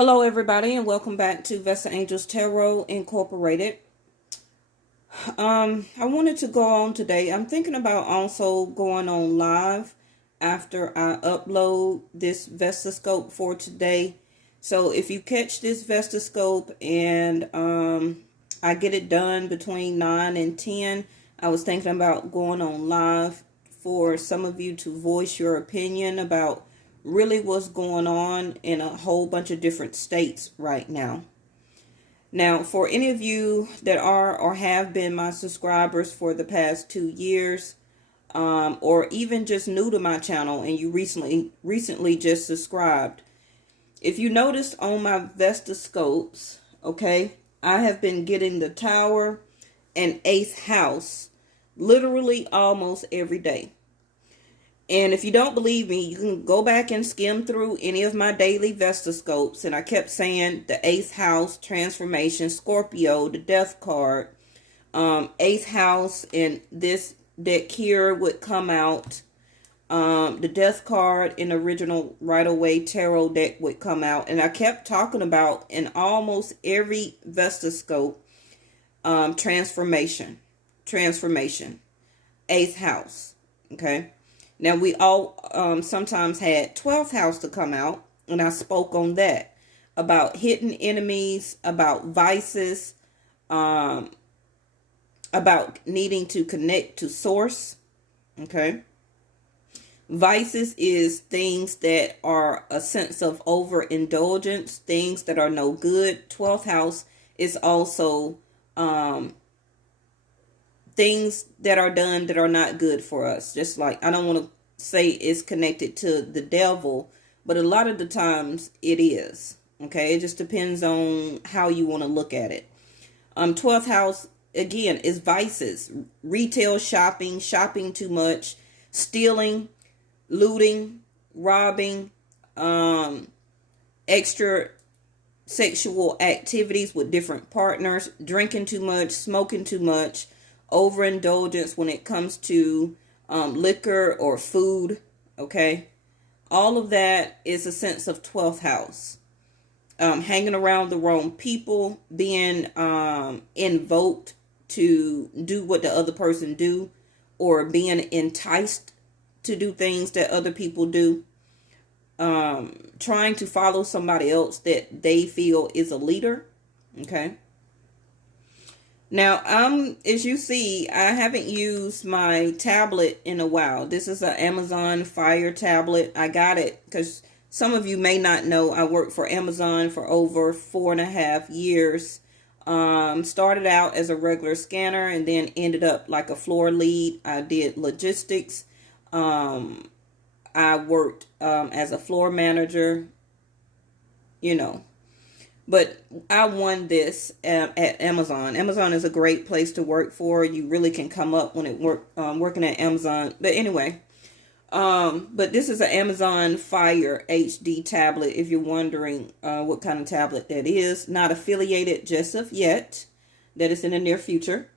Hello, everybody, and welcome back to Vesta Angels Tarot Incorporated. I wanted to go on today. I'm thinking about also going on live after I upload this Vestascope for today. So if you catch this Vestascope and I get it done between 9 and 10, I was thinking about going on live for some of you to voice your opinion about really what's going on in a whole bunch of different states right now. Now, for any of you that are or have been my subscribers for the past 2 years, or even just new to my channel and you recently just subscribed, if you noticed on my Vestascopes, okay, I have been getting the Tower and Eighth House literally almost every day. And if you don't believe me, you can go back and skim through any of my daily Vestascopes. And I kept saying the 8th house, transformation, Scorpio, the death card, 8th house, and this deck here would come out. The death card in original Rider-Waite Tarot deck would come out. And I kept talking about in almost every Vestascope, transformation, 8th house, okay? Now, we all sometimes had 12th house to come out, and I spoke on that, about hidden enemies, about vices, about needing to connect to source, okay? Vices is things that are a sense of overindulgence, things that are no good. 12th house is also things that are done that are not good for us. Just like, I don't want to say it's connected to the devil, but a lot of the times it is. Okay, it just depends on how you want to look at it. 12th house, again, is vices. Retail shopping, shopping too much, stealing, looting, robbing, extra sexual activities with different partners, drinking too much, smoking too much, overindulgence when it comes to liquor or food, okay? All of that is a sense of 12th house. Hanging around the wrong people, being invoked to do what the other person do, or being enticed to do things that other people do. Trying to follow somebody else that they feel is a leader, okay? Now, as you see, I haven't used my tablet in a while. This is an Amazon Fire tablet. I got it because some of you may not know I worked for Amazon for over 4.5 years. Started out as a regular scanner and then ended up like a floor lead. I did logistics. I worked as a floor manager, you know. But I won this at Amazon. Amazon is a great place to work for. You really can come up when working at Amazon. But anyway, but this is an Amazon Fire HD tablet. If you're wondering what kind of tablet that is, not affiliated just of yet. That is in the near future.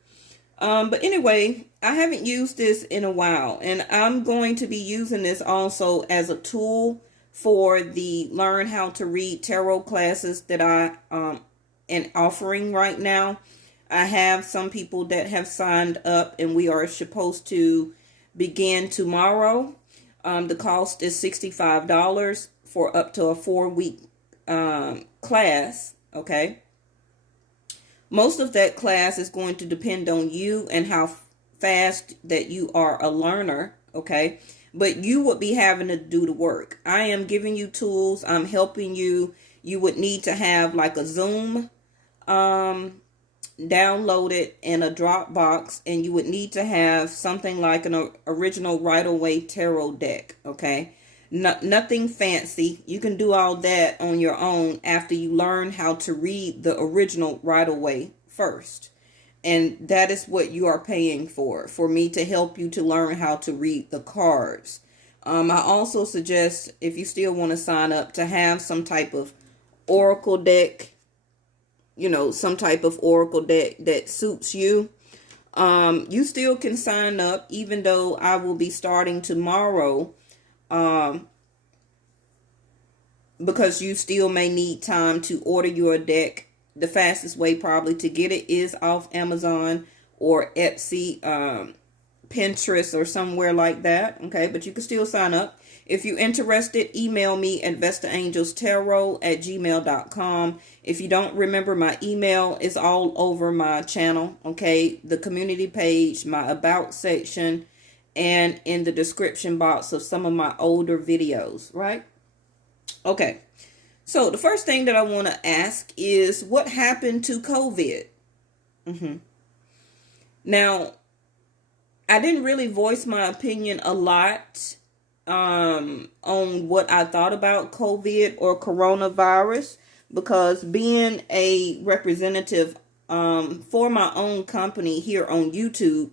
But anyway, I haven't used this in a while, and I'm going to be using this also as a tool for the Learn How to Read Tarot classes that I am offering right now. I have some people that have signed up, and we are supposed to begin tomorrow. The cost is $65 for up to a 4-week class, okay? Most of that class is going to depend on you and how fast that you are a learner, okay? But you would be having to do the work. I am giving you tools. I'm helping you. You would need to have like a Zoom downloaded in a Dropbox, and you would need to have something like an original Rider-Waite Tarot deck, okay? Nothing fancy. You can do all that on your own after you learn how to read the original Rider-Waite first. And that is what you are paying for me to help you to learn how to read the cards. I also suggest, if you still want to sign up, to have some type of oracle deck, some type of oracle deck that suits you. You still can sign up, even though I will be starting tomorrow because you still may need time to order your deck. The fastest way probably to get it is off Amazon or Etsy, Pinterest, or somewhere like that. Okay, but you can still sign up. If you're interested, email me at vestaangelstarot@gmail.com. If you don't remember, my email is all over my channel. Okay, the community page, my about section, and in the description box of some of my older videos, right? Okay, so the first thing that I want to ask is, what happened to COVID? Now, I didn't really voice my opinion a lot on what I thought about COVID or coronavirus, because being a representative for my own company here on YouTube,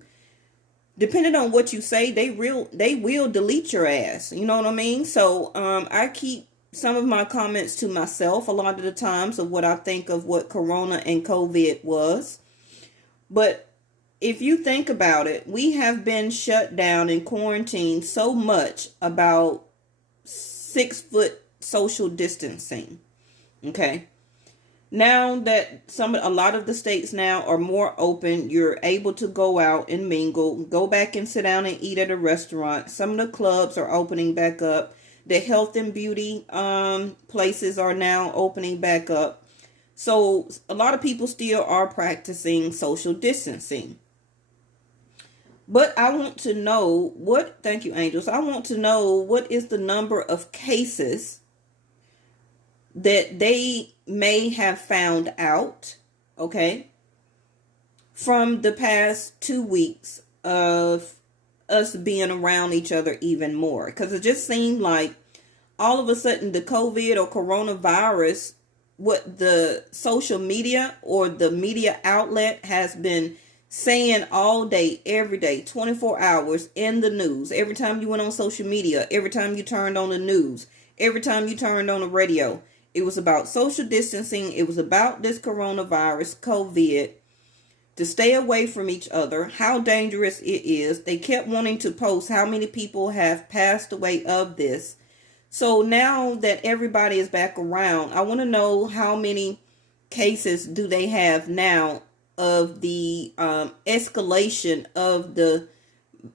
depending on what you say, they will delete your ass. You know what I mean? So I keep some of my comments to myself a lot of the times of what I think of what Corona and COVID was. But if you think about it, we have been shut down and quarantined so much about 6-foot social distancing. Okay. Now that a lot of the states now are more open, you're able to go out and mingle, go back and sit down and eat at a restaurant. Some of the clubs are opening back up. The health and beauty places are now opening back up. So a lot of people still are practicing social distancing. But I want to know thank you, angels. I want to know what is the number of cases that they may have found out, okay, from the past 2 weeks of us being around each other even more. Because it just seemed like all of a sudden the COVID or coronavirus, what the social media or the media outlet has been saying all day, every day, 24 hours in the news. Every time you went on social media, every time you turned on the news, every time you turned on the radio, it was about social distancing. It was about this coronavirus, COVID, to stay away from each other, how dangerous it is. They kept wanting to post how many people have passed away of this. So now that everybody is back around, I want to know how many cases do they have now of the escalation of the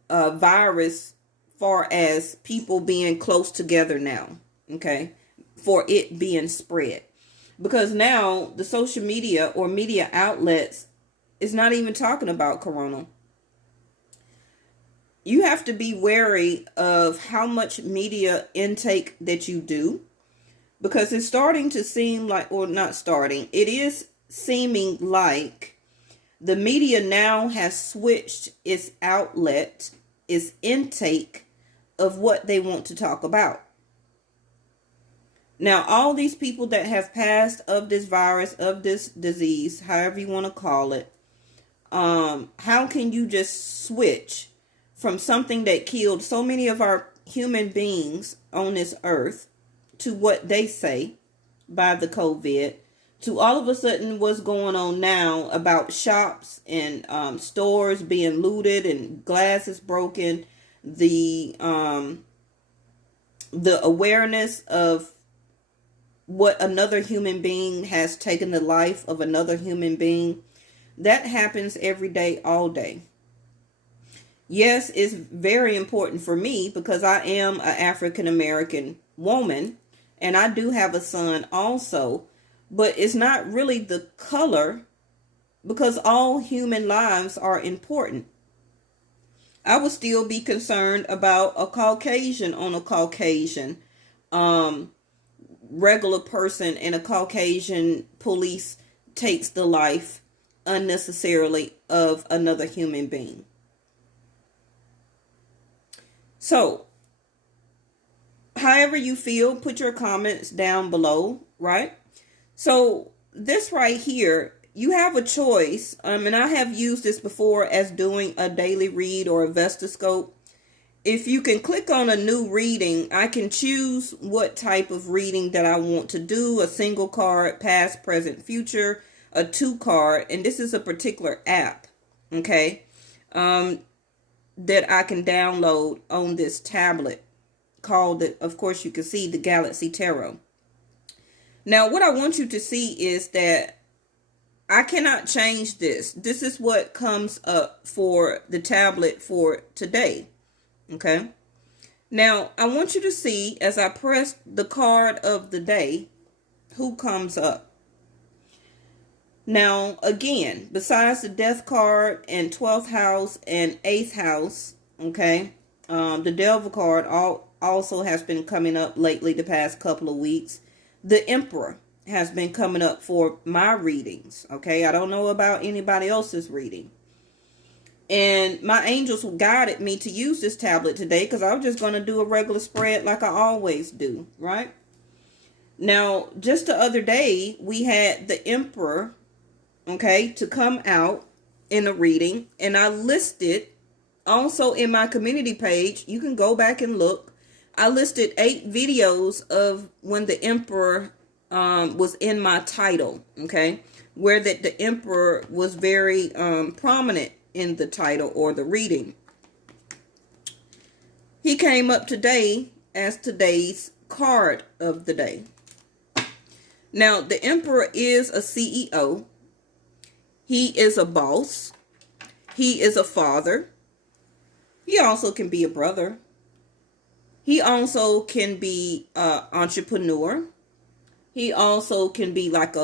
virus, far as people being close together now, okay, for it being spread. Because now the social media or media outlets is not even talking about corona. You have to be wary of how much media intake that you do, because it's starting to seem like, or not starting, it is seeming like the media now has switched its outlet, its intake of what they want to talk about. Now, all these people that have passed of this virus, of this disease, however you want to call it, how can you just switch from something that killed so many of our human beings on this earth to what they say by the COVID, to all of a sudden what's going on now about shops and stores being looted and glasses broken, the awareness of what another human being has taken the life of another human being. That happens every day, all day. Yes, it's very important for me because I am an African American woman and I do have a son also, but it's not really the color, because all human lives are important. I would still be concerned about a Caucasian on a Caucasian regular person, and a Caucasian police takes the life unnecessarily of another human being. So, however you feel, put your comments down below, right? So, this right here, you have a choice, and I have used this before as doing a daily read or a Vestascope. If you can click on a new reading, I can choose what type of reading that I want to do, a single card, past, present, future, a 2-card, and this is a particular app, okay, that I can download on this tablet called, of course you can see, the Galaxy Tarot. Now, what I want you to see is that I cannot change this. This is what comes up for the tablet for today. Okay. Now, I want you to see as I press the card of the day, who comes up. Now, again, besides the death card and 12th house and 8th house, okay, the devil card also has been coming up lately the past couple of weeks. The Emperor has been coming up for my readings, okay? I don't know about anybody else's reading. And my angels guided me to use this tablet today because I was just going to do a regular spread like I always do, right? Now, just the other day, we had the Emperor, okay, to come out in a reading. And I listed, also in my community page, you can go back and look. I listed 8 videos of when the Emperor was in my title, okay, where that the Emperor was very prominent in the title or the reading. He came up today as today's card of the day. Now, the Emperor is a CEO. He is a boss. He is a father. He also can be a brother. He also can be an entrepreneur. He also can be like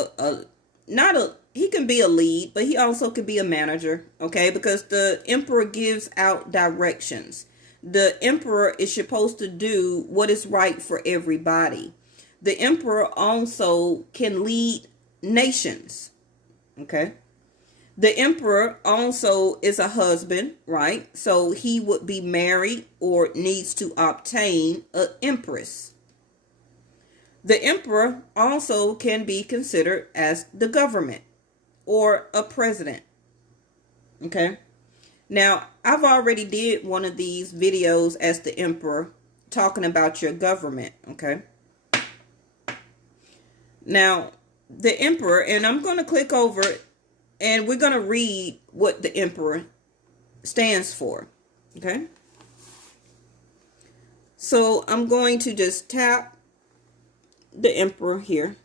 he can be a lead, but he also can be a manager, okay? Because the Emperor gives out directions. The Emperor is supposed to do what is right for everybody. The Emperor also can lead nations, okay? The Emperor also is a husband, right? So he would be married or needs to obtain an empress. The Emperor also can be considered as the government or a president. Okay. Now, I've already did one of these videos as the Emperor talking about your government. Okay. Now, the Emperor, and I'm going to click over it and we're going to read what the Emperor stands for. Okay. So I'm going to just tap the Emperor here.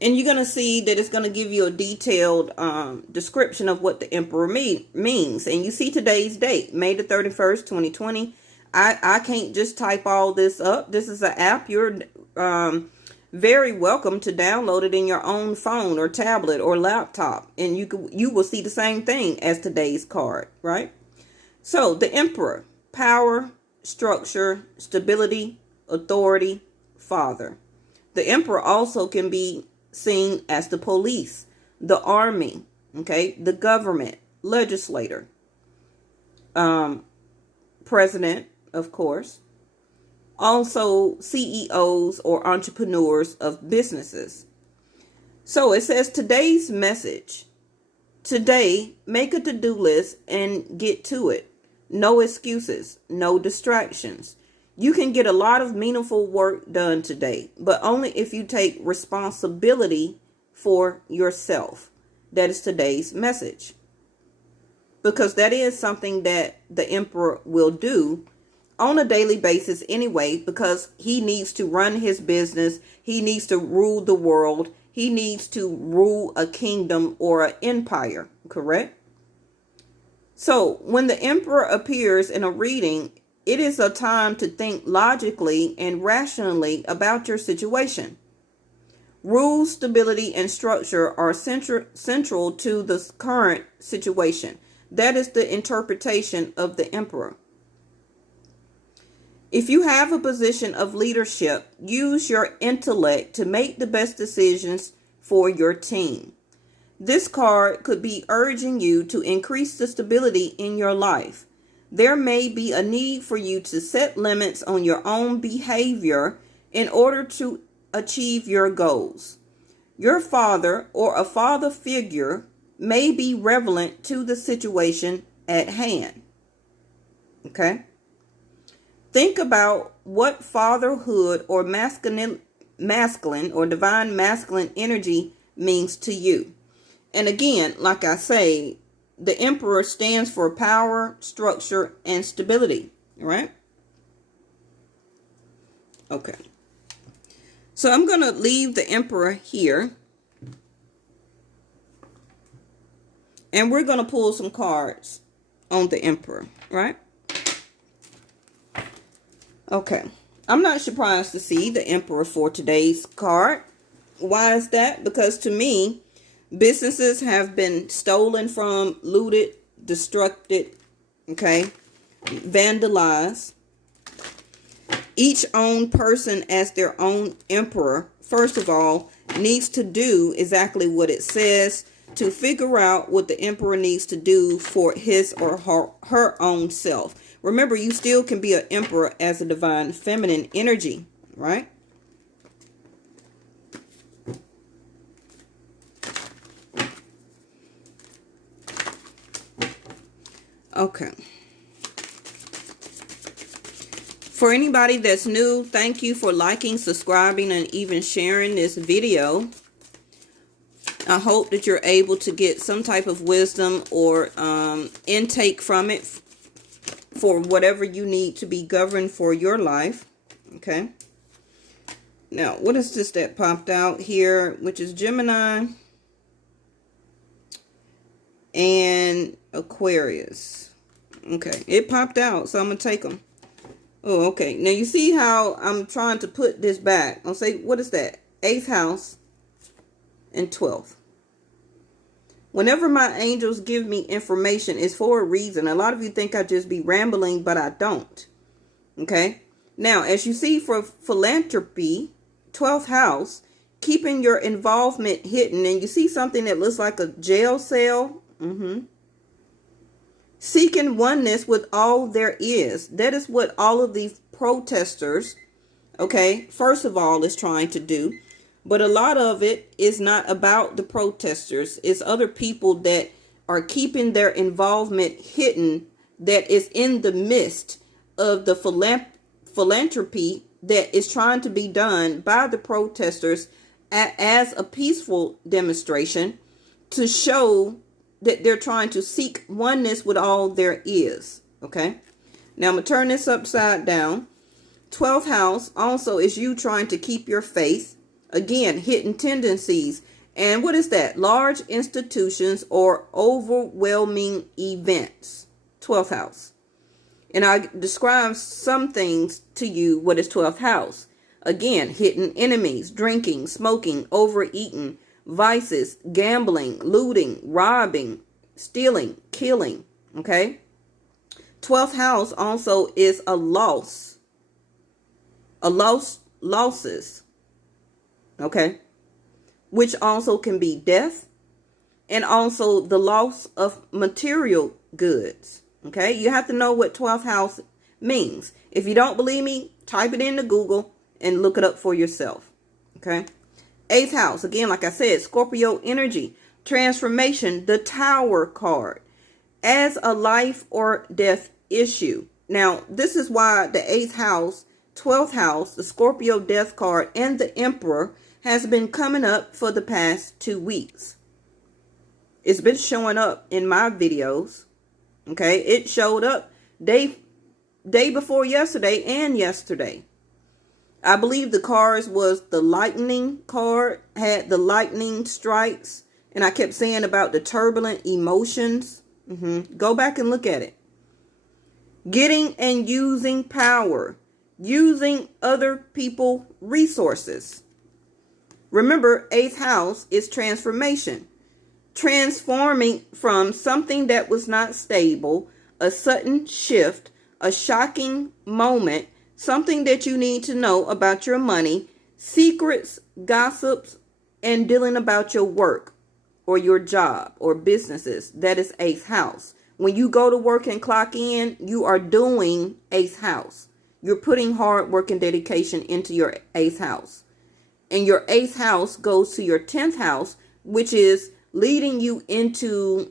And you're going to see that it's going to give you a detailed description of what the Emperor means. And you see today's date, May the 31st, 2020. I can't just type all this up. This is an app. You're very welcome to download it in your own phone or tablet or laptop. And you will see the same thing as today's card, right? So the Emperor, power, structure, stability, authority, father. The Emperor also can be seen as the police, the army, okay, the government, legislator, president, of course, also CEOs or entrepreneurs of businesses. So it says today's message. Today, make a to-do list and get to it. No excuses, no distractions. You can get a lot of meaningful work done today, but only if you take responsibility for yourself. That is today's message. Because that is something that the Emperor will do on a daily basis anyway, because he needs to run his business. He needs to rule the world. He needs to rule a kingdom or an empire, correct? So when the Emperor appears in a reading, it is a time to think logically and rationally about your situation. Rules, stability, and structure are central to the current situation. That is the interpretation of the Emperor. If you have a position of leadership, use your intellect to make the best decisions for your team. This card could be urging you to increase the stability in your life. There may be a need for you to set limits on your own behavior in order to achieve your goals. Your father or a father figure may be relevant to the situation at hand. Okay? Think about what fatherhood or masculine or divine masculine energy means to you. And again, like I say, the Emperor stands for power, structure, and stability, right? Okay. So I'm going to leave the Emperor here. And we're going to pull some cards on the Emperor, right? Okay. I'm not surprised to see the Emperor for today's card. Why is that? Because to me, businesses have been stolen from, looted, destructed, okay, vandalized. Each own person as their own emperor, first of all, needs to do exactly what it says to figure out what the emperor needs to do for his or her own self. Remember, you still can be an emperor as a divine feminine energy, right? Okay. For anybody that's new, thank you for liking, subscribing, and even sharing this video. I hope that you're able to get some type of wisdom or intake from it for whatever you need to be governed for your life. Okay. Now, what is this that popped out here, which is Gemini and Aquarius? Okay, it popped out, so I'm going to take them. Oh, okay. Now, you see how I'm trying to put this back. I'll say, what is that? 8th house and 12th. Whenever my angels give me information, it's for a reason. A lot of you think I just be rambling, but I don't. Okay? Now, as you see for philanthropy, 12th house, keeping your involvement hidden, and you see something that looks like a jail cell. Seeking oneness with all there is. That is what all of these protesters, okay, first of all, is trying to do. But a lot of it is not about the protesters. It's other people that are keeping their involvement hidden, that is in the midst of the philanthropy that is trying to be done by the protesters as a peaceful demonstration to show that they're trying to seek oneness with all there is. Okay. Now I'm going to turn this upside down. 12th house also is you trying to keep your faith. Again, hidden tendencies. And what is that? Large institutions or overwhelming events. 12th house. And I describe some things to you. What is 12th house? Again, hidden enemies, drinking, smoking, overeating, vices, gambling, looting, robbing, stealing, killing. Okay. 12th house also is a loss. Losses. Okay. Which also can be death and also the loss of material goods. Okay. You have to know what 12th house means. If you don't believe me, type it into Google and look it up for yourself. Okay. 8th house, again, like I said, Scorpio energy, transformation, the Tower card, as a life or death issue. Now, this is why the 8th house, 12th house, the Scorpio death card, and the Emperor has been coming up for the past 2 weeks. It's been showing up in my videos. Okay, it showed up day before yesterday and yesterday. I believe the cards was the lightning card, had the lightning strikes. And I kept saying about the turbulent emotions. Go back and look at it. Getting and using power. Using other people's resources. Remember, 8th house is transformation. Transforming from something that was not stable, a sudden shift, a shocking moment, something that you need to know about your money, secrets, gossips, and dealing about your work or your job or businesses. That is 8th house. When you go to work and clock in, you are doing 8th house. You're putting hard work and dedication into your 8th house. And your 8th house goes to your 10th house, which is leading you into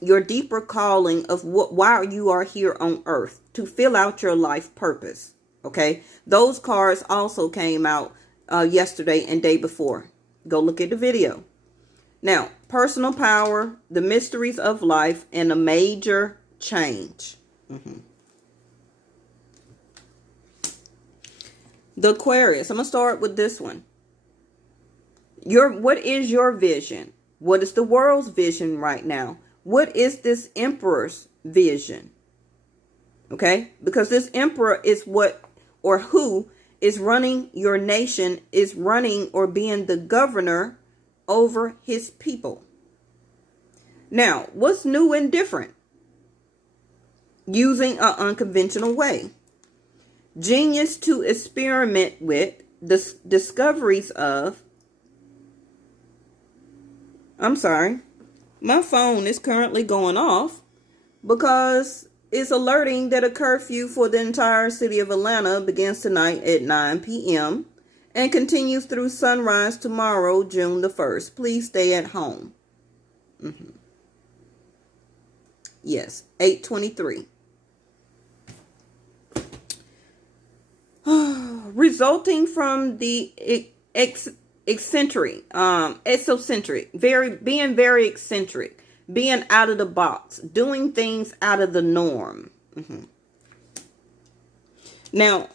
your deeper calling of why you are here on earth, to fill out your life purpose. Okay, those cards also came out yesterday and day before. Go look at the video. Now, personal power, the mysteries of life, and a major change. The Aquarius. I'm going to start with this one. What is your vision? What is the world's vision right now? What is this emperor's vision? Okay? Because this emperor is what or who is running your nation, is running or being the governor over his people. Now, what's new and different? Using an unconventional way. Genius to experiment with, discoveries of. I'm sorry. My phone is currently going off because it's alerting that a curfew for the entire city of Atlanta begins tonight at 9 p.m. and continues through sunrise tomorrow, June the 1st. Please stay at home. Yes, 8:23. Resulting from the exocentric, being very eccentric, being out of the box, doing things out of the norm. Now,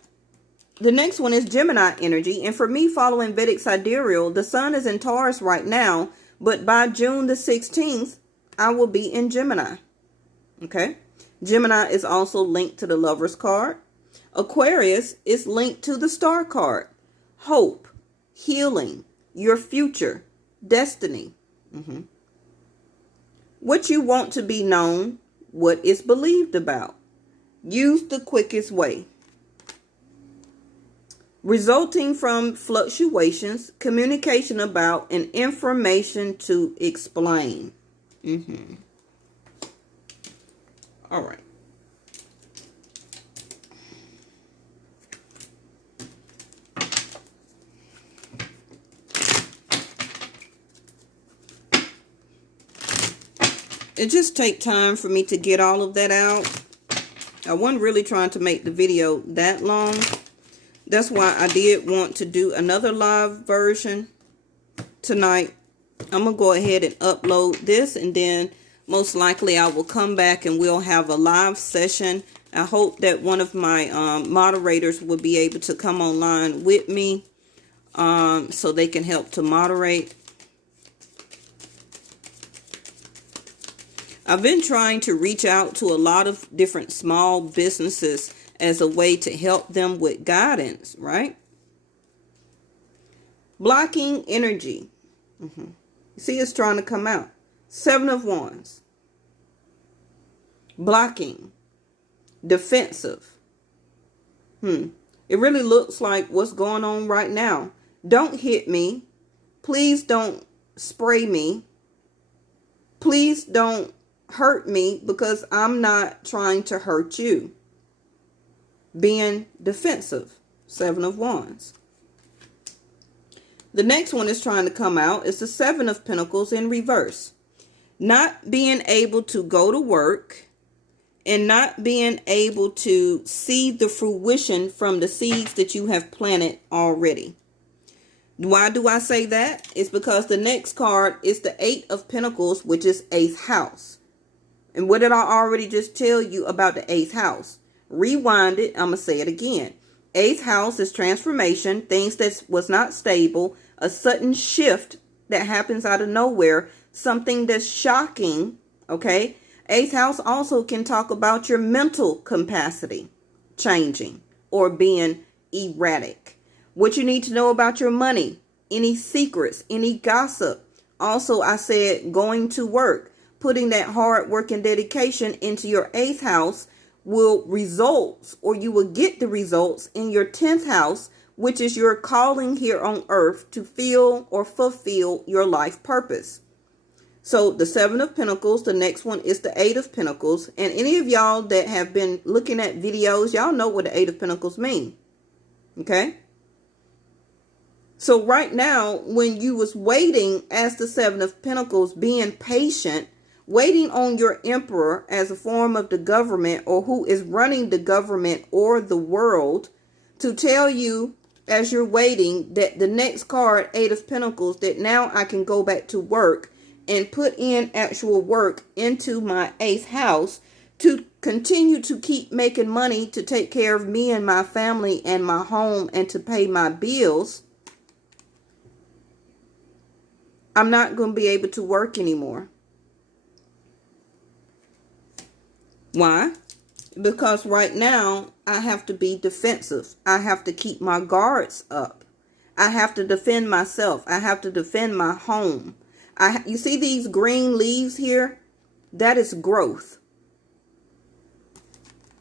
the next one is Gemini energy. And for me, following Vedic sidereal, the sun is in Taurus right now, but by June the 16th, I will be in Gemini. Okay. Gemini is also linked to the Lover's card. Aquarius is linked to the Star card. Hope, healing, your future, destiny. What you want to be known, what is believed about. Use the quickest way. Resulting from fluctuations, communication about, and information to explain. All right. It just takes time for me to get all of that out. I wasn't really trying to make the video that long. That's why I did want to do another live version tonight. I'm going to go ahead and upload this, and then most likely I will come back and we'll have a live session. I hope that one of my moderators will be able to come online with me so they can help to moderate. I've been trying to reach out to a lot of different small businesses as a way to help them with guidance, right? Blocking energy. You see, it's trying to come out. 7 of Wands. Blocking. Defensive. It really looks like what's going on right now. Don't hit me. Please don't spray me. Please don't hurt me because I'm not trying to hurt you. Being defensive. 7 of Wands. The next one is trying to come out. It's the 7 of Pentacles in reverse. Not being able to go to work and not being able to see the fruition from the seeds that you have planted already. Why do I say that? It's because the next card is the 8 of Pentacles, which is 8th house. And what did I already just tell you about the 8th house? Rewind it. I'm going to say it again. 8th house is transformation, things that was not stable, a sudden shift that happens out of nowhere, something that's shocking, okay? 8th house also can talk about your mental capacity changing or being erratic. What you need to know about your money, any secrets, any gossip. Also, I said going to work, putting that hard work and dedication into your 8th house will result, or you will get the results in your 10th house, which is your calling here on earth to feel or fulfill your life purpose. So the 7 of Pentacles, the next one is the 8 of Pentacles. And any of y'all that have been looking at videos, y'all know what the 8 of Pentacles mean. Okay? So right now, when you was waiting as the 7 of Pentacles, being patient, waiting on your emperor as a form of the government or who is running the government or the world to tell you as you're waiting that the next card, 8 of Pentacles, that now I can go back to work and put in actual work into my 8th house to continue to keep making money to take care of me and my family and my home and to pay my bills, I'm not going to be able to work anymore. Why? Because right now I have to be defensive. I have to keep my guards up. I have to defend myself. I have to defend my home. You see these green leaves here? That is growth.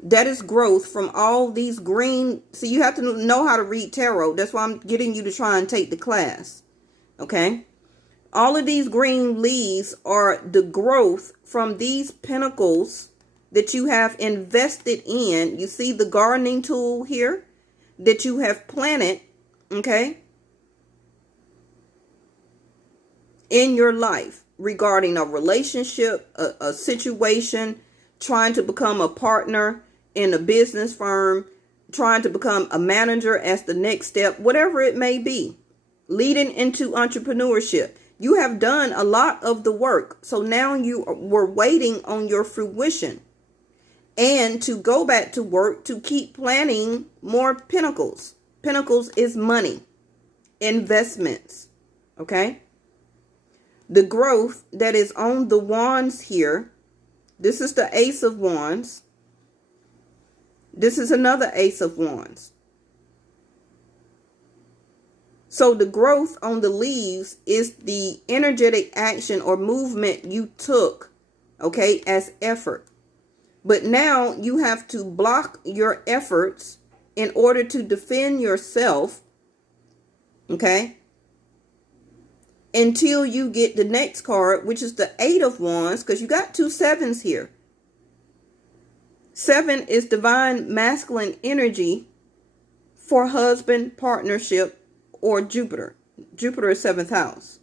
That is growth from all these green. So you have to know how to read tarot. That's why I'm getting you to try and take the class. Okay? All of these green leaves are the growth from these pentacles that you have invested in. You see the gardening tool here that you have planted, okay, in your life regarding a relationship, a situation, trying to become a partner in a business firm, trying to become a manager as the next step, whatever it may be, leading into entrepreneurship. You have done a lot of the work. So now you were waiting on your fruition and to go back to work to keep planning more pentacles. Pentacles is money, investments, okay? The growth that is on the wands here. This is the Ace of Wands. This is another Ace of Wands. So the growth on the leaves is the energetic action or movement you took, okay, as effort. But now you have to block your efforts in order to defend yourself, okay, until you get the next card, which is the Eight of Wands, because you got two sevens here. 7 is divine masculine energy for husband, partnership, or Jupiter. Jupiter is 7th house.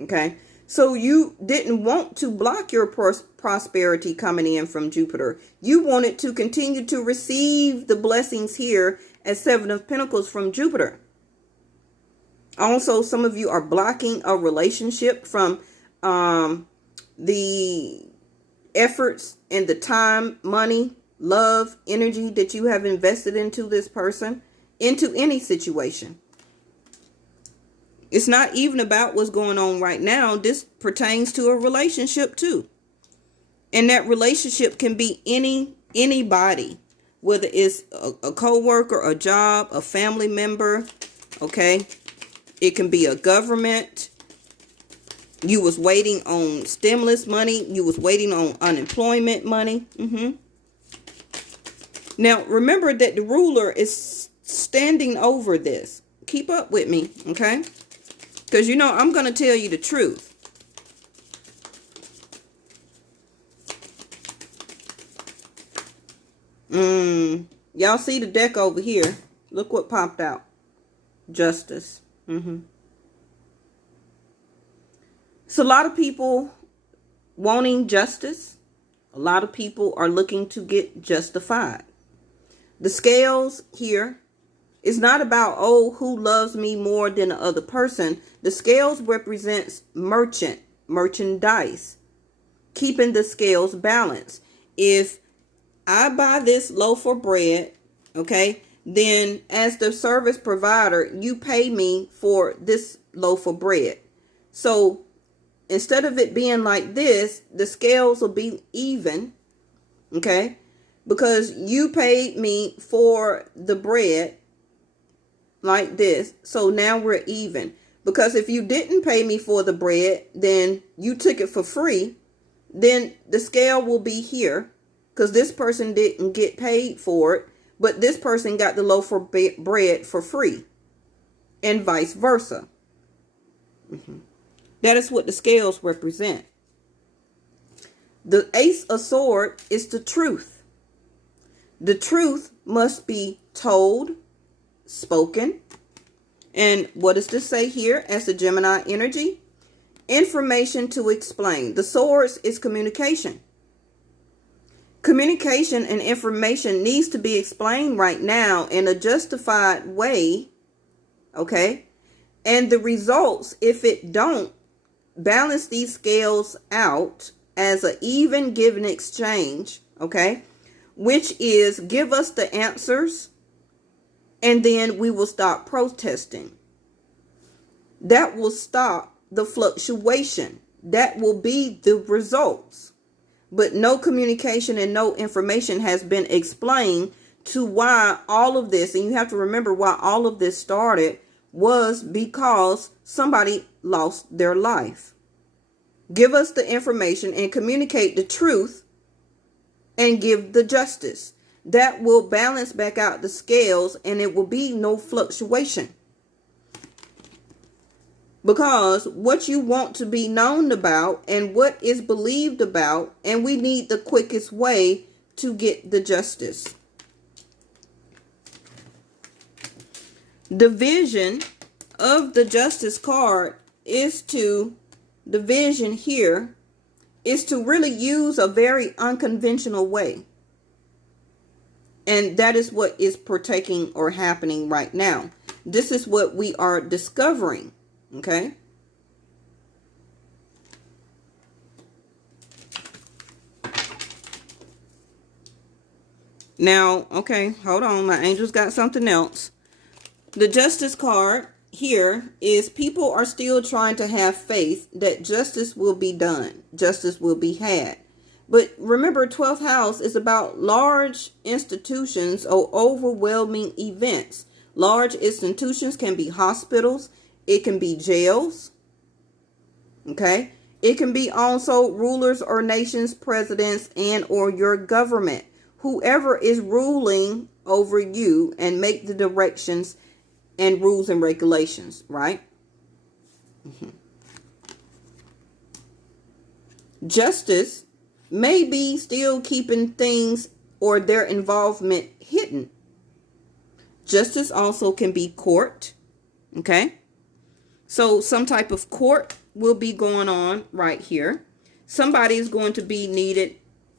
Okay. So you didn't want to block your prosperity coming in from Jupiter. You wanted to continue to receive the blessings here as 7 of Pentacles from Jupiter. Also, some of you are blocking a relationship from the efforts and the time, money, love, energy that you have invested into this person, into any situation. It's not even about what's going on right now. This pertains to a relationship too. And that relationship can be anybody, whether it's a co-worker, a job, a family member, okay? It can be a government. You was waiting on stimulus money. You was waiting on unemployment money. Now, remember that the ruler is standing over this. Keep up with me, okay? Because, you know, I'm going to tell you the truth. Y'all see the deck over here? Look what popped out. Justice. So a lot of people wanting justice. A lot of people are looking to get justified. The scales here is not about, oh, who loves me more than the other person. The scales represents merchandise, keeping the scales balanced. If I buy this loaf of bread, okay, then as the service provider, you pay me for this loaf of bread. So instead of it being like this, the scales will be even, okay, because you paid me for the bread like this. So now we're even. Because if you didn't pay me for the bread, then you took it for free, then the scale will be here because this person didn't get paid for it, but this person got the loaf of bread for free, and vice versa. That is what the scales represent. The Ace of Swords is the truth. The truth must be told, spoken. And what does this say here as the Gemini energy? Information to explain. The swords is communication. Communication and information needs to be explained right now in a justified way. Okay? And the results, if it don't balance these scales out as an even give and exchange, okay? Which is give us the answers and then we will stop protesting. That will stop the fluctuation. That will be the results. But no communication and no information has been explained to why all of this, and you have to remember why all of this started, was because somebody lost their life. Give us the information and communicate the truth and give the justice. That will balance back out the scales and it will be no fluctuation. Because what you want to be known about and what is believed about, and we need the quickest way to get the justice. The vision of the justice card is to, the vision here is to really use a very unconventional way. And that is what is partaking or happening right now. This is what we are discovering. Okay. Now, okay, hold on. My angels got something else. The justice card here is people are still trying to have faith that justice will be done. Justice will be had. But remember, 12th house is about large institutions or overwhelming events. Large institutions can be hospitals. It can be jails. Okay. It can be also rulers or nations, presidents, and or your government. Whoever is ruling over you and make the directions and rules and regulations, right? Justice may be still keeping things or their involvement hidden. Justice also can be court. Okay. So some type of court will be going on right here. Somebody is going to be needed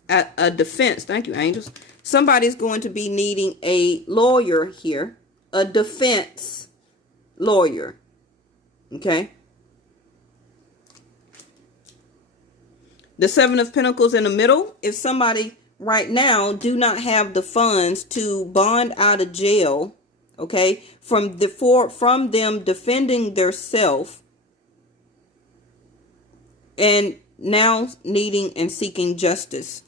at a defense. Thank you, angels. Somebody's going to be needing a lawyer here. A defense lawyer. Okay. The 7 of Pentacles in the middle. If somebody right now do not have the funds to bond out of jail, okay, from them defending their self and now needing and seeking justice.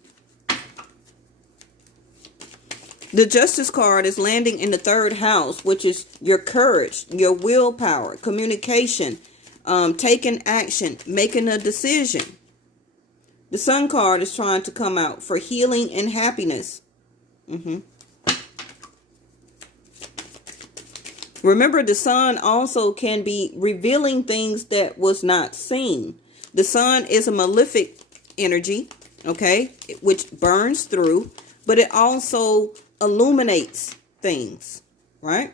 The justice card is landing in the 3rd house, which is your courage, your willpower, communication, taking action, making a decision. The Sun card is trying to come out for healing and happiness. Remember, the Sun also can be revealing things that was not seen. The Sun is a malefic energy, okay, which burns through, but it also illuminates things, right?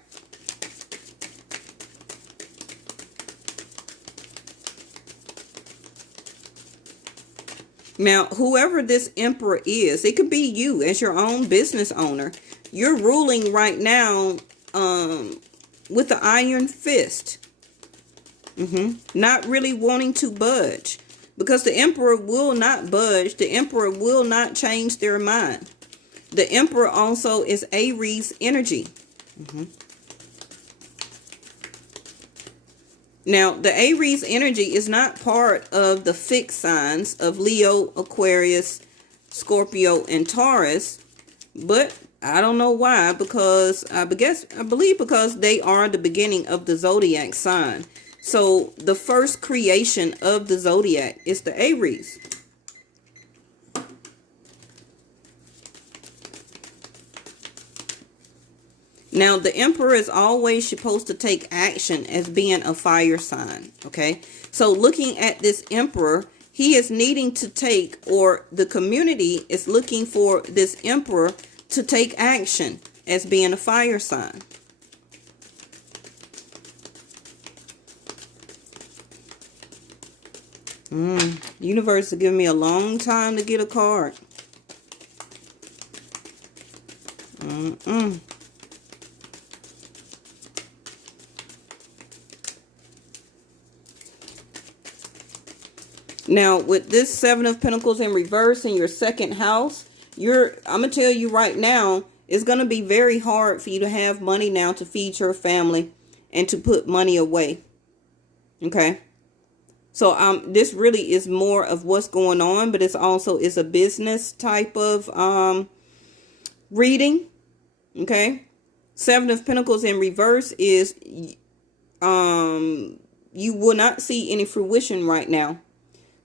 Now, whoever this Emperor is, it could be you as your own business owner. You're ruling right now with the iron fist. Not really wanting to budge. Because the Emperor will not budge. The Emperor will not change their mind. The Emperor also is Aries energy. Now, the Aries energy is not part of the fixed signs of Leo, Aquarius, Scorpio, and Taurus. But I don't know why, because I believe because they are the beginning of the zodiac sign. So the first creation of the zodiac is the Aries. Now, the Emperor is always supposed to take action as being a fire sign, okay? So looking at this Emperor, he is needing to take, or the community is looking for this Emperor to take action as being a fire sign. Universe is giving me a long time to get a card. Now, with this 7 of Pentacles in reverse in your 2nd house, I'm going to tell you right now, it's going to be very hard for you to have money now to feed your family and to put money away. Okay. So this really is more of what's going on, but it's also is a business type of reading. Okay. Seven of Pentacles in reverse is you will not see any fruition right now.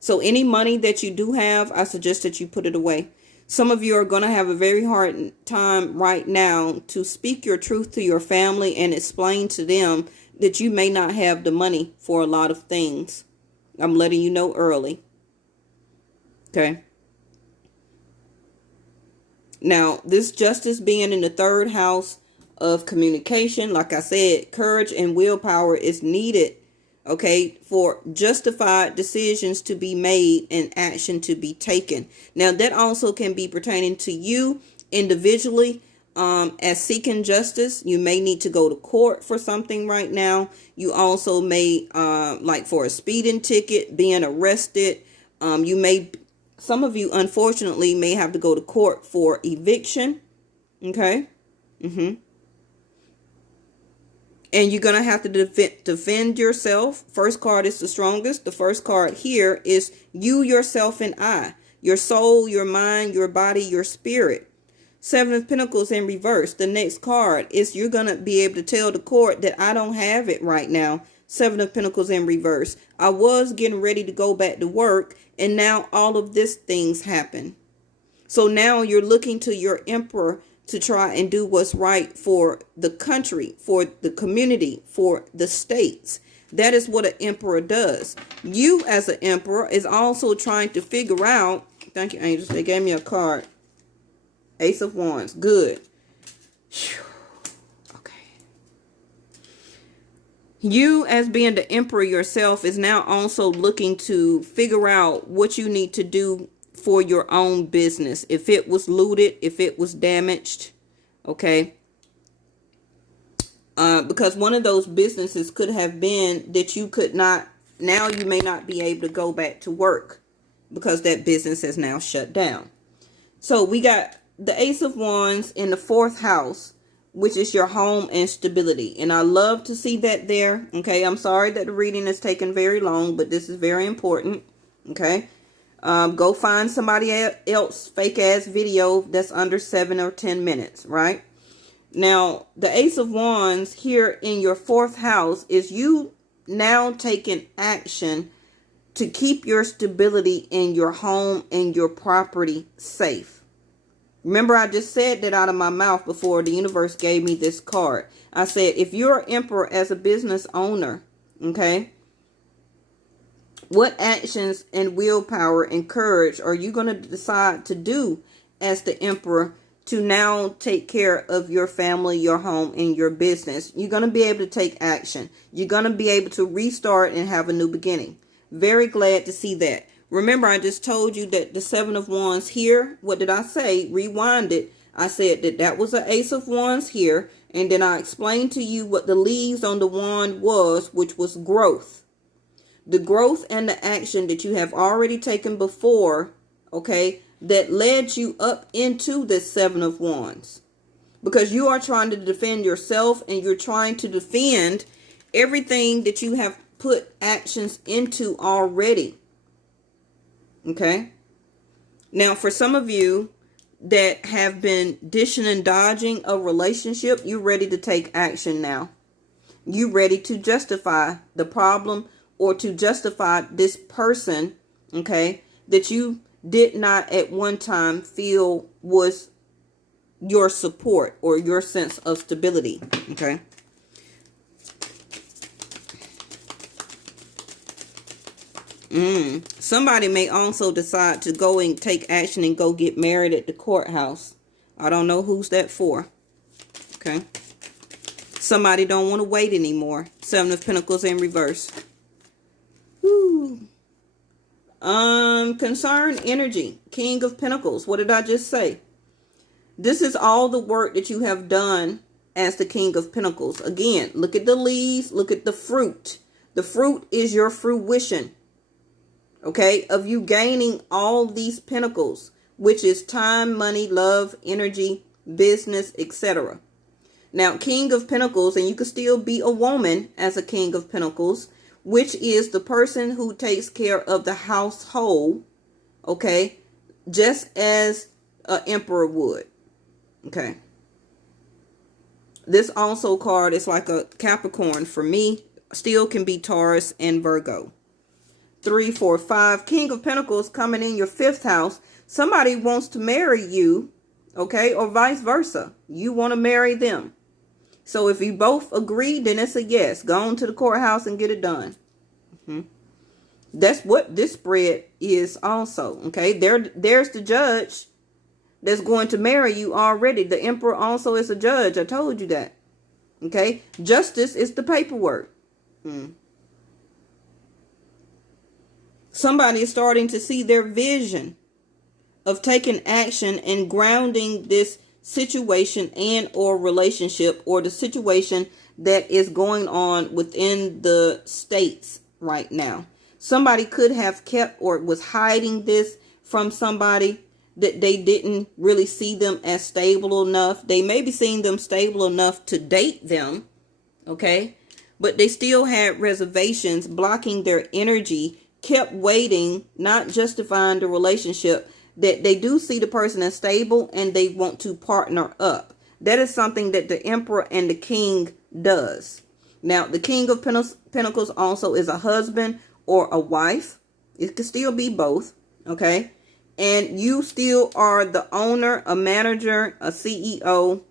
So any money that you do have, I suggest that you put it away. Some of you are going to have a very hard time right now to speak your truth to your family and explain to them that you may not have the money for a lot of things. I'm letting you know early. Okay. Now, this justice being in the third house of communication, like I said, courage and willpower is needed, okay, for justified decisions to be made and action to be taken. Now, that also can be pertaining to you individually. As seeking justice, you may need to go to court for something right now. You also may, like for a speeding ticket, being arrested. Some of you, unfortunately, may have to go to court for eviction. Okay. And you're going to have to defend yourself. First card is the strongest. The first card here is you, yourself, and I. Your soul, your mind, your body, your spirit. Seven of Pentacles in reverse. The next card is you're going to be able to tell the court that I don't have it right now. Seven of Pentacles in reverse. I was getting ready to go back to work, and now all of these things happen. So now you're looking to your Emperor to try and do what's right for the country, for the community, for the states. That is what an emperor does. You as an emperor is also trying to figure out, thank you, angels, they gave me a card. Ace of Wands, good. Okay. You as being the emperor yourself is now also looking to figure out what you need to do for your own business. If it was looted, if it was damaged, okay. Because one of those businesses could have been that you could not, now you may not be able to go back to work because that business has now shut down. So we got the Ace of Wands in the fourth house, which is your home and stability. And I love to see that there. Okay. I'm sorry that the reading has taken very long, but this is very important. Okay. Go find somebody else fake ass video that's under 7 or 10 minutes, right? Now, the Ace of Wands here in your fourth house is you now taking action to keep your stability in your home and your property safe. Remember, I just said that out of my mouth before the universe gave me this card. I said, if you're an emperor as a business owner, okay, what actions and willpower and courage are you going to decide to do as the emperor to now take care of your family, your home, and your business? You're going to be able to take action. You're going to be able to restart and have a new beginning. Very glad to see that. Remember, I just told you that the Seven of Wands here, what did I say? Rewind it. I said that that was an Ace of Wands here. And then I explained to you what the leaves on the wand was, which was growth. The growth and the action that you have already taken before, okay, that led you up into this Seven of Wands. Because you are trying to defend yourself and you're trying to defend everything that you have put actions into already. Okay. Now, for some of you that have been dishing and dodging a relationship, you're ready to take action now. You're ready to justify the problem or to justify this person, okay, that you did not at one time feel was your support or your sense of stability, okay? Somebody may also decide to go and take action and go get married at the courthouse. I don't know who's that for. Okay. Somebody don't want to wait anymore. Seven of Pentacles in reverse. Woo. Concern energy. King of Pentacles. What did I just say? This is all the work that you have done as the King of Pentacles. Again, look at the leaves. Look at the fruit. The fruit is your fruition. Okay, of you gaining all these pentacles, which is time, money, love, energy, business, etc. Now, King of Pentacles, and you could still be a woman as a King of Pentacles, which is the person who takes care of the household, okay, just as an emperor would, okay. This also card is like a Capricorn for me, still can be Taurus and Virgo. 3, 4, 5, King of Pentacles coming in your 5th house. Somebody wants to marry you, okay, or vice versa. You want to marry them. So if you both agree, then it's a yes. Go on to the courthouse and get it done. That's what this spread is also, okay. There's the judge that's going to marry you already. The emperor also is a judge. I told you that, okay. Justice is the paperwork. Somebody is starting to see their vision of taking action and grounding this situation and or relationship, or the situation that is going on within the states right now. Somebody could have kept or was hiding this from somebody, that they didn't really see them as stable enough. They may be seeing them stable enough to date them, okay, but they still had reservations blocking their energy, kept waiting, not justifying the relationship, that they do see the person as stable and they want to partner up. That is something that the Emperor and the King does. Now, the King of Pentacles also is a husband or a wife. It could still be both, okay? And you still are the owner, a manager, a CEO,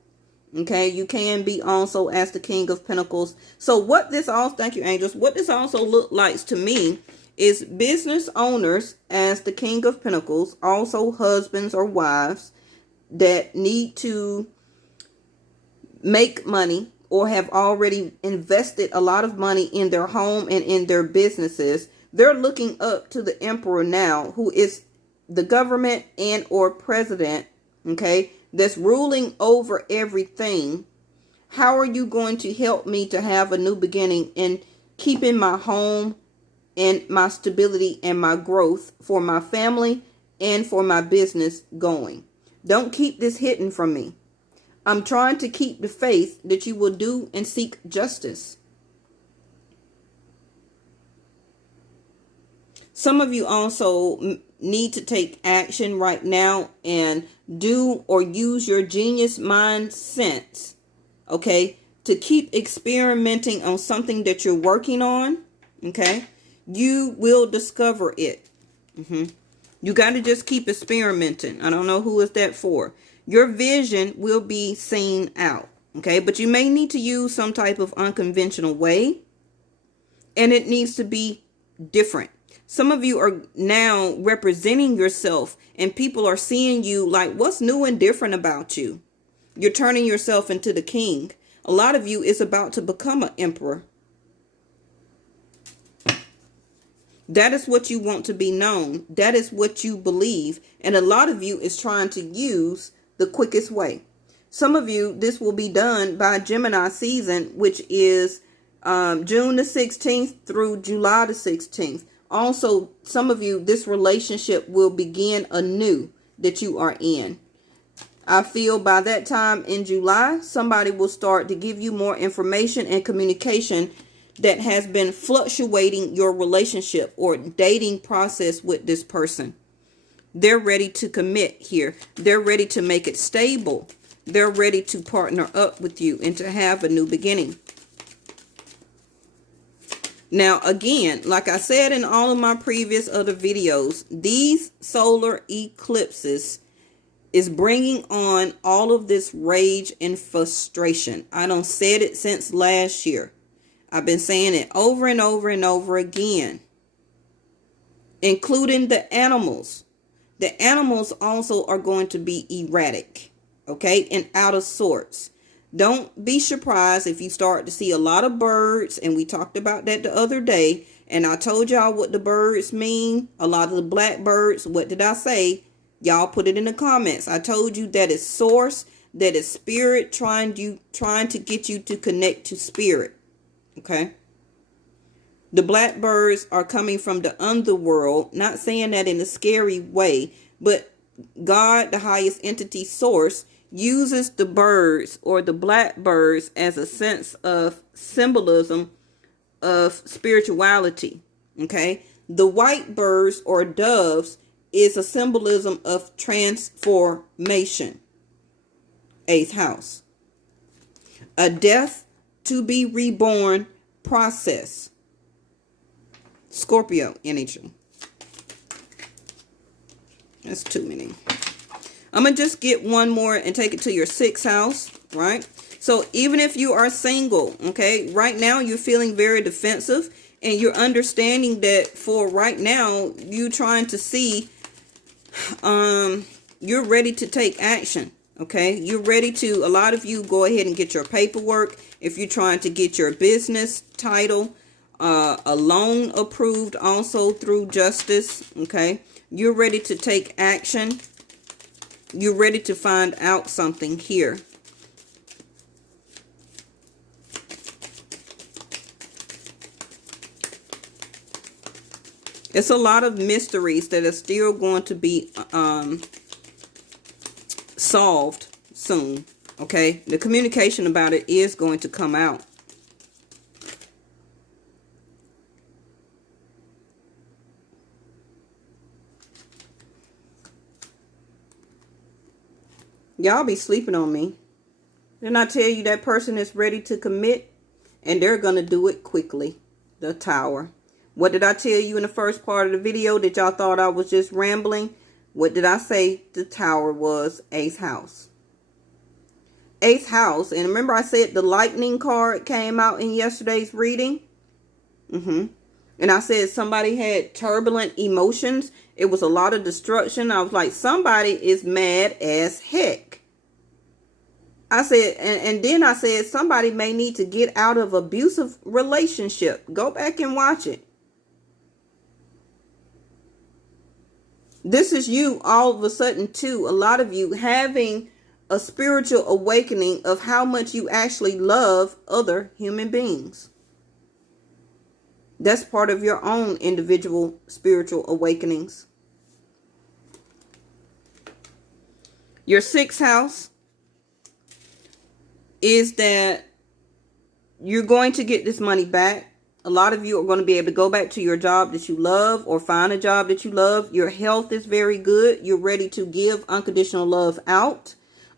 okay? You can be also as the King of Pentacles. So what this also, thank you, angels, what this also looks like to me is business owners as the King of Pentacles, also husbands or wives that need to make money or have already invested a lot of money in their home and in their businesses. They're looking up to the Emperor now, who is the government and or president, okay, that's ruling over everything. How are you going to help me to have a new beginning in keeping my home and my stability and my growth for my family and for my business going? Don't keep this hidden from me. I'm trying to keep the faith that you will do and seek justice. Some of you also need to take action right now and do or use your genius mind sense, okay, to keep experimenting on something that you're working on, okay? You will discover it. You got to just keep experimenting. I don't know who is that for. Your vision will be seen out, okay? But you may need to use some type of unconventional way, and it needs to be different. Some of you are now representing yourself, and people are seeing you like, what's new and different about you? You're turning yourself into the king. A lot of you is about to become an emperor. That is what you want to be known. That is what you believe. And a lot of you is trying to use the quickest way. Some of you, this will be done by Gemini season, which is June the 16th through July the 16th. Also, some of you, this relationship will begin anew that you are in. I feel by that time in July, somebody will start to give you more information and communication that has been fluctuating your relationship or dating process with this person. They're ready to commit here. They're ready to make it stable. They're ready to partner up with you and to have a new beginning. Now, again, like I said in all of my previous other videos, these solar eclipses is bringing on all of this rage and frustration. I done said it since last year. I've been saying it over and over and over again, including the animals. The animals also are going to be erratic, okay, and out of sorts. Don't be surprised if you start to see a lot of birds, and we talked about that the other day, and I told y'all what the birds mean. A lot of the blackbirds, what did I say? Y'all put it in the comments. I told you that is source, that is spirit trying to get you to connect to spirit, okay? The blackbirds are coming from the underworld, not saying that in a scary way, but God, the highest entity source, uses the birds or the black birds as a sense of symbolism of spirituality. Okay. The white birds or doves is a symbolism of transformation. 8th house. A death to be reborn process. Scorpio energy. That's too many. I'm going to just get one more and take it to your 6th house, right? So even if you are single, okay, right now you're feeling very defensive and you're understanding that for right now, you trying to see, you're ready to take action, okay? You're ready to, a lot of you go ahead and get your paperwork. If you're trying to get your business title, a loan approved also through justice, okay? You're ready to take action. You're ready to find out something here. It's a lot of mysteries that are still going to be solved soon, okay? The communication about it is going to come out. Y'all be sleeping on me. Didn't I tell you that person is ready to commit? And they're going to do it quickly. The Tower. What did I tell you in the first part of the video that y'all thought I was just rambling? What did I say the Tower was? 8th house. 8th house. And remember I said the lightning card came out in yesterday's reading? And I said somebody had turbulent emotions. It was a lot of destruction. I was like, somebody is mad as heck. I said, and then I said, somebody may need to get out of abusive relationship. Go back and watch it. This is you all of a sudden too. A lot of you having a spiritual awakening of how much you actually love other human beings. That's part of your own individual spiritual awakenings. Your 6th house is that you're going to get this money back. A lot of you are going to be able to go back to your job that you love or find a job that you love. Your health is very good. You're ready to give unconditional love out.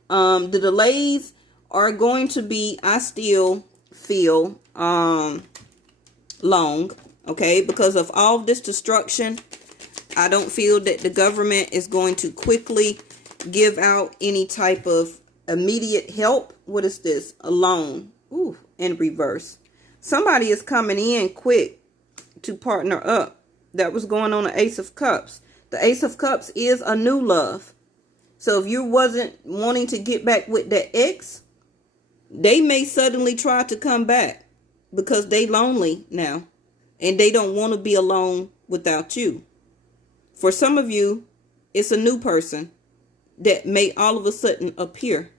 The delays are going to be, I still feel, long, okay? Because of all this destruction, I don't feel that the government is going to quickly give out any type of immediate help. What is this? A loan. Ooh, in reverse. Somebody is coming in quick to partner up. That was going on the Ace of Cups. The Ace of Cups is a new love. So if you wasn't wanting to get back with that ex, they may suddenly try to come back because they lonely now and they don't want to be alone without you. For some of you, it's a new person that may all of a sudden appear.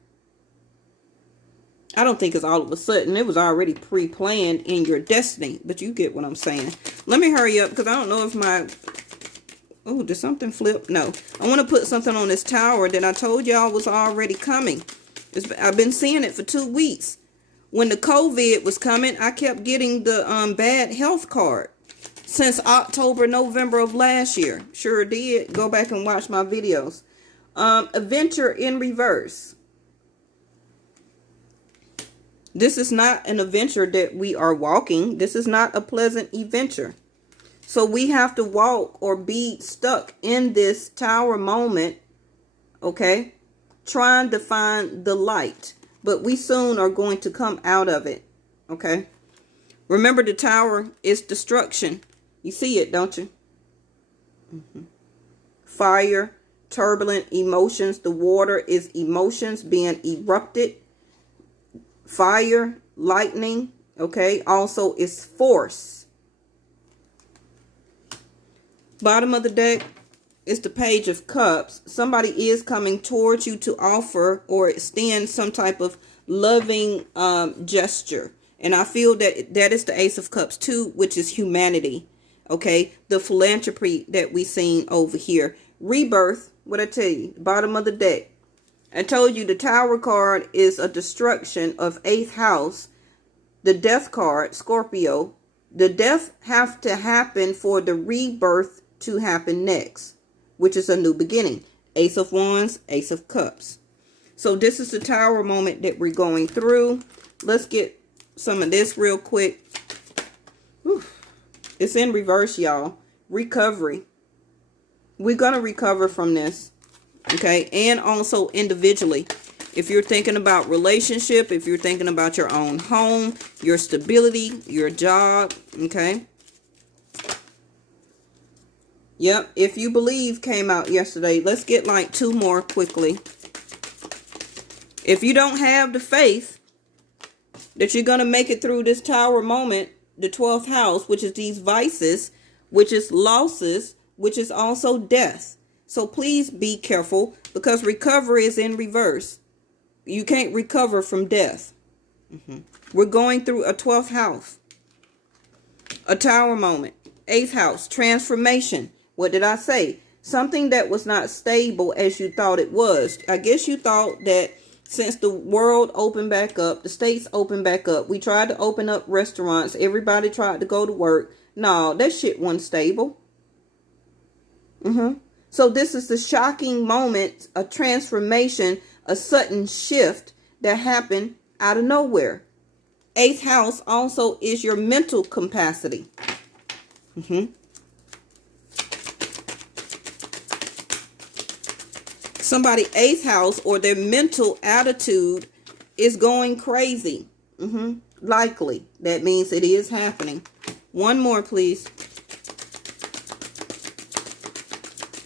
I don't think it's all of a sudden. It was already pre-planned in your destiny. But you get what I'm saying. Let me hurry up because I don't know if my... Oh, did something flip? No. I want to put something on this tower that I told y'all was already coming. I've been seeing it for 2 weeks. When the COVID was coming, I kept getting the bad health card. Since October, November of last year. Sure did. Go back and watch my videos. Adventure in reverse. This is not an adventure that we are walking. This is not a pleasant adventure. So we have to walk or be stuck in this tower moment, okay? Trying to find the light. But we soon are going to come out of it, okay? Remember, the tower is destruction. You see it, don't you? Fire, turbulent emotions. The water is emotions being erupted. Fire, lightning, okay, also is force. Bottom of the deck is the Page of Cups. Somebody is coming towards you to offer or extend some type of loving gesture. And I feel that that is the Ace of Cups too, which is humanity. Okay, the philanthropy that we seen over here. Rebirth, what I tell you, bottom of the deck. I told you the Tower card is a destruction of 8th house. The Death card, Scorpio. The death have to happen for the rebirth to happen next, which is a new beginning. Ace of Wands, Ace of Cups. So this is the Tower moment that we're going through. Let's get some of this real quick. Whew. It's in reverse, y'all. Recovery. We're going to recover from this. Okay. And also individually. If you're thinking about relationship, if you're thinking about your own home, your stability, your job. Okay. Yep. If you believe came out yesterday. Let's get like 2 more quickly. If you don't have the faith that you're going to make it through this Tower moment, the 12th house, which is these vices, which is losses, which is also death. So please be careful, because recovery is in reverse. You can't recover from death. We're going through a 12th house. A Tower moment. 8th house, transformation. What did I say? Something that was not stable as you thought it was. I guess you thought that since the world opened back up, the states opened back up, we tried to open up restaurants, everybody tried to go to work. No, that shit wasn't stable. So this is the shocking moment, a transformation, a sudden shift that happened out of nowhere. 8th house also is your mental capacity. Somebody 8th house or their mental attitude is going crazy. Likely. That means it is happening. One more, please.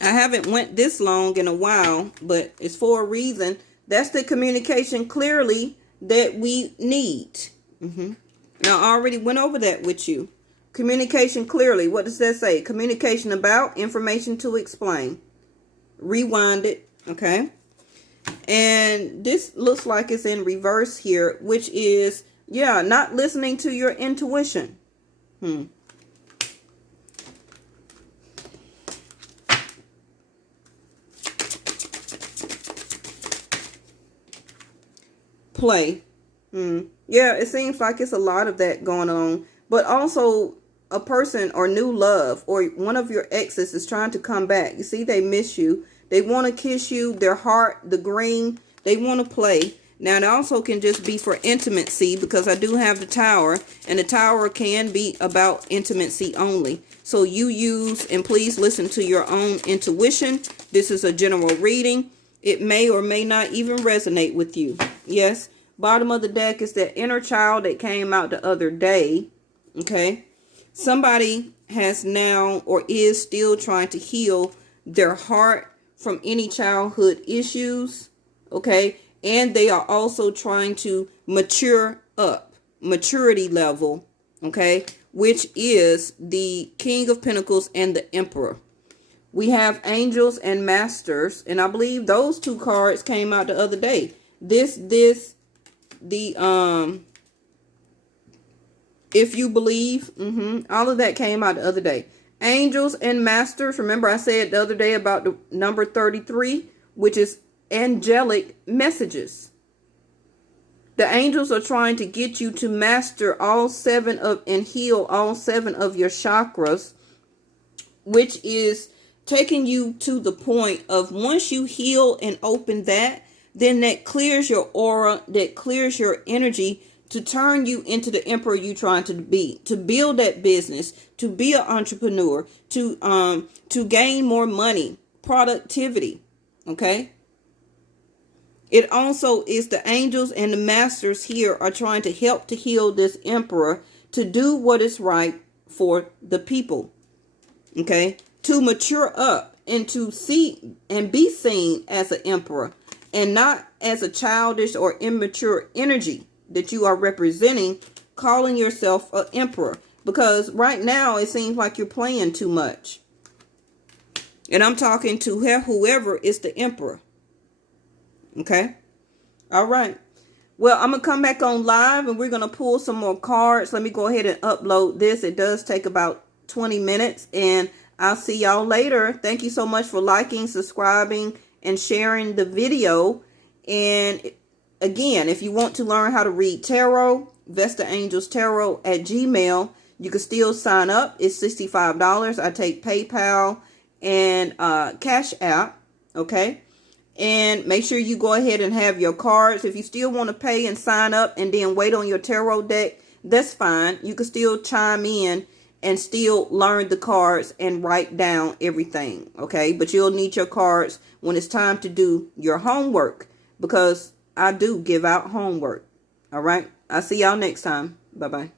I haven't went this long in a while, but it's for a reason. That's the communication clearly that we need. Now, I already went over that with you. Communication clearly. What does that say? Communication about, information to explain. Rewind it. Okay. And this looks like it's in reverse here, which is, yeah, not listening to your intuition. Play. Yeah, it seems like it's a lot of that going on. But also a person or new love or one of your exes is trying to come back. You see, they miss you. They want to kiss you. Their heart, the green, they want to play. Now, it also can just be for intimacy, because I do have the Tower. And the Tower can be about intimacy only. So you use, and please listen to your own intuition. This is a general reading. It may or may not even resonate with you. Yes. Bottom of the deck is that inner child that came out the other day. Okay. Somebody has now or is still trying to heal their heart from any childhood issues. Okay. And they are also trying to mature up. Maturity level. Okay. Which is the King of Pentacles and the Emperor. We have Angels and Masters. And I believe those 2 cards came out the other day. If you believe, all of that came out the other day. Angels and Masters. Remember I said the other day about the number 33, which is angelic messages. The angels are trying to get you to master all 7 of and heal all 7 of your chakras, which is taking you to the point of once you heal and open that, then that clears your aura, that clears your energy to turn you into the emperor you're trying to be, to build that business, to be an entrepreneur, to gain more money, productivity. Okay. It also is the angels and the masters here are trying to help to heal this emperor to do what is right for the people. Okay. To mature up and to see and be seen as an emperor and not as a childish or immature energy that you are representing, calling yourself an emperor. Because right now it seems like you're playing too much. And I'm talking to whoever is the emperor. Okay. All right. Well, I'm going to come back on live and we're going to pull some more cards. Let me go ahead and upload this. It does take about 20 minutes, and I'll see y'all later. Thank you so much for liking, subscribing, and sharing the video. And again, if you want to learn how to read tarot, Vesta Angels Tarot at Gmail, you can still sign up. It's $65. I take PayPal and Cash App. Okay. And make sure you go ahead and have your cards. If you still want to pay and sign up and then wait on your tarot deck, that's fine. You can still chime in and still learn the cards and write down everything. Okay. But you'll need your cards when it's time to do your homework, because I do give out homework. All right. I'll see y'all next time. Bye-bye.